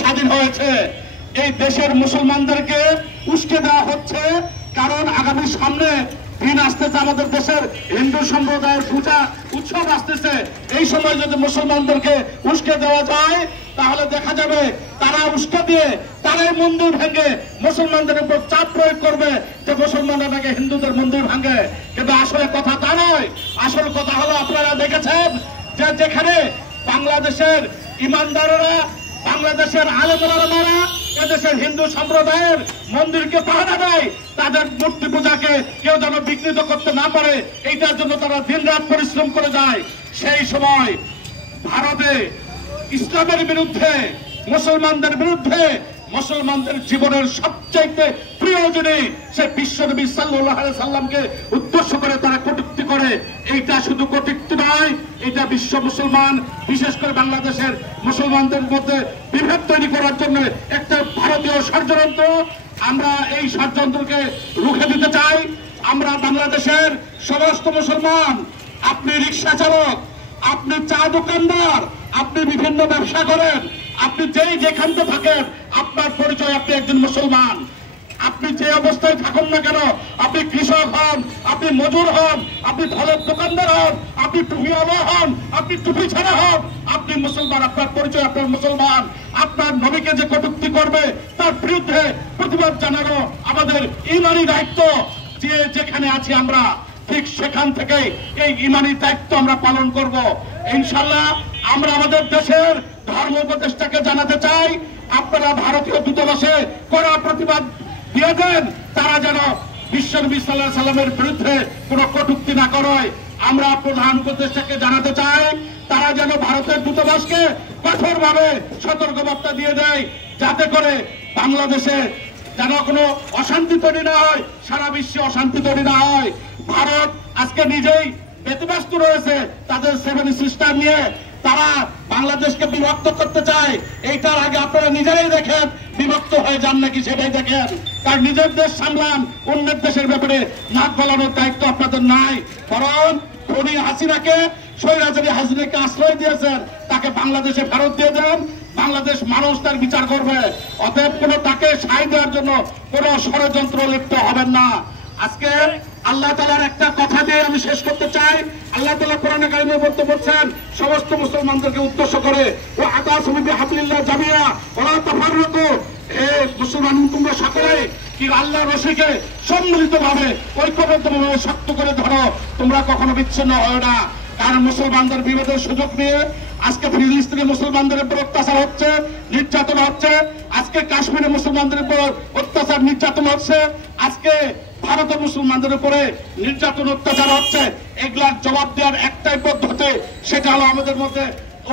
স্বাধীন হয়েছে। এই দেশের মুসলমানদেরকে উস্কে দেওয়া হচ্ছে, কারণ আগামী সামনে দিন আসতেছে, আমাদের দেশের হিন্দু সম্প্রদায়ের পূজা উৎসব আসতেছে। এই সময় যদি মুসলমানদেরকে উস্কে দেওয়া যায় তাহলে দেখা যাবে তারা উস্কে দিয়ে তারাই মন্দির ভেঙে মুসলমানদের উপর চাপ প্রয়োগ করবে যে মুসলমানরা নাকি হিন্দুদের মন্দির ভাঙে। কিন্তু আসলে কথা তা নয়। আসল কথা হলো, আপনারা দেখেছেন যে যেখানে বাংলাদেশের ইমানদারেরা, বাংলাদেশের আলেমরা এদেশের হিন্দু সম্প্রদায়ের মন্দিরকে পাহারা দেয়, তাদের মূর্তি পূজাকে কেউ যেন বিঘ্নিত করতে না পারে, এইটার জন্য তারা দিন রাত পরিশ্রম করে যায়। সেই সময় ভারতে ইসলামের বিরুদ্ধে, মুসলমানদের বিরুদ্ধে, মুসলমানদের জীবনের সবচাইতে প্রিয় যিনি, সে বিশ্বনবী সাল্লাল্লাহু আলাইহি সাল্লামকে উদ্দেশ্য করে তারা কটূক্তি করে। এইটা শুধু কটূক্তি নয়, এটা বিশ্ব মুসলমান, বিশেষ করে বাংলাদেশের মুসলমানদের মধ্যে বিভেদ তৈরি করার জন্য একটা ভারতীয় ষড়যন্ত্র। আমরা এই ষড়যন্ত্রকে রুখে দিতে চাই। আমরা বাংলাদেশের সমস্ত মুসলমান, আপনি রিক্সা চালক, আপনি চা দোকানদার, আপনি বিভিন্ন ব্যবসা করেন, আপনি যেই যেখানতে থাকেন, আপনার পরিচয় আপনি একজন মুসলমান। আপনি যে অবস্থায় থাকুন না কেন, আপনি কৃষক হন, আপনি মজুর হন, আপনি ফলের দোকানদার হন, আপনি টুপিওয়ালা হন, আপনি টুপি ছাড়া হন, আপনি মুসলমান। আপনার পরিচয় আপনার মুসলমান। আপনার নবীকে যে কটূক্তি করবে তার বিরুদ্ধে প্রতিবাদ জানানো আমাদের ইমানি দায়িত্ব। যে যেখানে আছি আমরা ঠিক সেখান থেকে এই ইমানি দায়িত্ব আমরা পালন করব ইনশাআল্লাহ। আমরা আমাদের দেশের ধর্ম উপদেষ্টাকে জানাতে চাই, আপনারা ভারতীয় দূতাবাসে কড়া প্রতিবাদ দিয়ে দেন, তারা যেন বিশ্বনবী সাল্লাল্লাহু আলাইহি সাল্লামের বিরুদ্ধে কোনো কটূক্তি না করে। আমরা প্রধান উপদেষ্টাকে জানাতে চাই, তারা যেন ভারতের দূতাবাসকে কঠোরভাবে সতর্কবার্তা দিয়ে দেয়, যাতে করে বাংলাদেশে যেন কোনো অশান্তি তৈরি না হয়, সারা বিশ্বে অশান্তি তৈরি না হয়। ভারত আজকে নিজেই ব্যতিব্যস্ত রয়েছে তাদের 7 সিস্টার নিয়ে, তারা বাংলাদেশকে বিভক্ত করতে চায়। এইটার আগে আপনারা নিজেরাই দেখেন বিভক্ত হয়ে যান নাকি, সেটাই দেখেন। কারণ নিজের দেশ সামলান, অন্যের দেশের ব্যাপারে নাক গলানোর দায়িত্ব আপনাদের নাই। বরং ধনী হাসিনাকে, স্বৈরাচারী হাসিনাকে আশ্রয় দিয়েছেন, তাকে বাংলাদেশে ফেরত দিয়ে দেন, বাংলাদেশ মানুষ তার বিচার করবে। অতএব কোনো তাকে সায় দেওয়ার জন্য কোনো ষড়যন্ত্র লিপ্ত হবেন না। আজকে আল্লাহ তাআলার একটা কথা দিয়ে আমি শেষ করতে চাই। আল্লাহ তাআলা কোরআনে কারিমে বলছেন সমস্ত মুসলমানদেরকে উদ্দেশ্য করে, ও আতাসিমু বিহাবলিল্লাহ জামিয়া ওয়া লা তাফাররাকু, হে মুসলমান তোমরা সকলে কি আল্লাহর রশিকে সম্মিলিতভাবে ঐক্যবদ্ধভাবে শক্ত করে ধরো, তোমরা কখনো বিচ্ছিন্ন হয় না। কারণ মুসলমানদের বিভেদের সুযোগ নিয়ে আজকে ফিলিস্তিনে মুসলমানদের উপর অত্যাচার হচ্ছে, নির্যাতন হচ্ছে, আজকে কাশ্মীরে মুসলমানদের উপর অত্যাচার নির্যাতন হচ্ছে, আজকে ভারতের মুসলমানদের উপরে নির্যাতন অত্যাচার হচ্ছে। এগুলার জবাব দেওয়ার একটাই পদ্ধতি, সেটা হলো আমাদের মধ্যে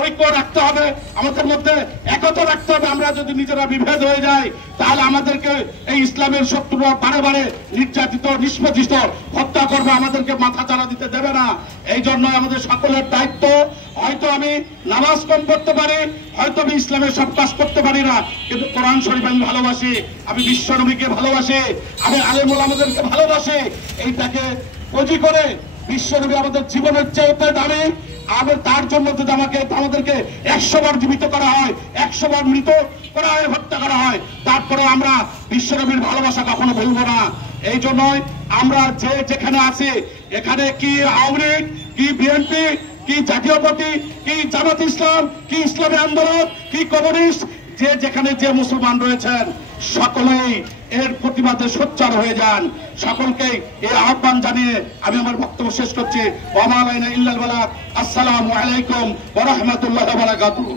ঐক্য রাখতে হবে, আমাদের মধ্যে একতা রাখতে হবে। আমরা যদি নিজেরা বিভেদ হয়ে যাই তাহলে আমাদেরকে এই ইসলামের শত্রুরা বারে বারে নির্যাতিত, নিষ্পেষিত, হত্যা করবে, আমাদেরকে মাথা চারা দিতে দেবে না। এই জন্য আমাদের সকলের দায়িত্ব। হয়তো আমি নামাজ কম করতে পারি, হয়তো আমি ইসলামের সব কাজ করতে পারি না, কিন্তু কোরআন শরীফ আমি ভালোবাসি, আমি বিশ্ব নবীকে ভালোবাসি, আমি আলেম ওলামাদেরকে ভালোবাসি। এইটাকে পুঁজি করে বিশ্ব নবী আমাদের জীবনের চেয়ে দামি। তার জন্য যদি আমাদেরকে 100 বার জীবিত করা হয়, 100 বার মৃত করা হয়, হত্যা করা হয়, তারপরে আমরা বিশ্বনবীর ভালোবাসা কখনো ভুলবো না। এই জন্যই আমরা যে যেখানে আছি, এখানে কি আওয়ামী লীগ, কি বিএনপি, কি জাতীয় পার্টি, কি জামাত ইসলাম, কি ইসলামী আন্দোলন, কি কমিউনিস্ট, যে যেখানে যে মুসলমান রয়েছেন সকলেই এর প্রতিবাদে সোচ্চার হয়ে যান। সকলকে এই আহ্বান জানিয়ে আমি আমার বক্তব্য শেষ করছি। ওয়া মা আলাইনা ইল্লাল বালাগ। আসসালামু আলাইকুম ওয়া রাহমাতুল্লাহি ওয়া বারাকাতুহু।